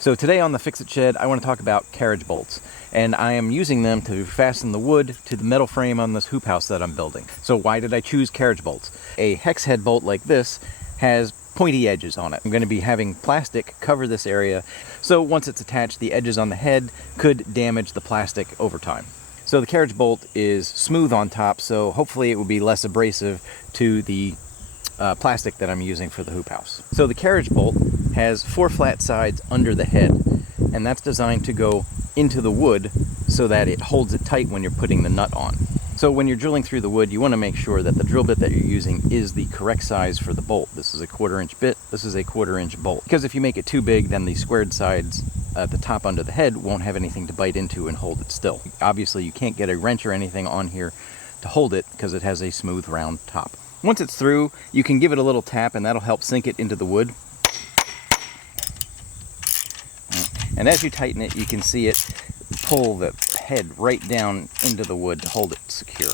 So today on the Fixit Shed, I want to talk about carriage bolts, and I am using them to fasten the wood to the metal frame on this hoop house that I'm building. So why did I choose carriage bolts? A hex head bolt like this has pointy edges on it. I'm going to be having plastic cover this area, so once it's attached, the edges on the head could damage the plastic over time. So the carriage bolt is smooth on top, so hopefully it will be less abrasive to the plastic that I'm using for the hoop house. So the carriage bolt has 4 flat sides under the head, and that's designed to go into the wood so that it holds it tight when you're putting the nut on. So when you're drilling through the wood, you want to make sure that the drill bit that you're using is the correct size for the bolt. This is a 1/4 inch bit, this is a 1/4 inch bolt. Because if you make it too big, then the squared sides at the top under the head won't have anything to bite into and hold it still. Obviously you can't get a wrench or anything on here to hold it because it has a smooth round top. Once it's through, you can give it a little tap and that'll help sink it into the wood. And as you tighten it, you can see it pull the head right down into the wood to hold it secure.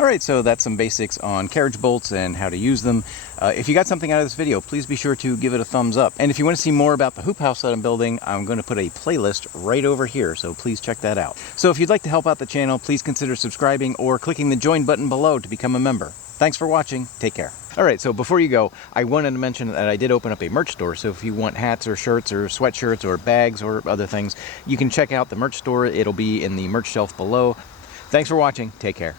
Alright, so that's some basics on carriage bolts and how to use them. If you got something out of this video, please be sure to give it a thumbs up. And if you want to see more about the hoop house that I'm building, I'm going to put a playlist right over here, so please check that out. So if you'd like to help out the channel, please consider subscribing or clicking the join button below to become a member. Thanks for watching. Take care. Alright, so before you go, I wanted to mention that I did open up a merch store, so if you want hats or shirts or sweatshirts or bags or other things, you can check out the merch store. It'll be in the merch shelf below. Thanks for watching. Take care.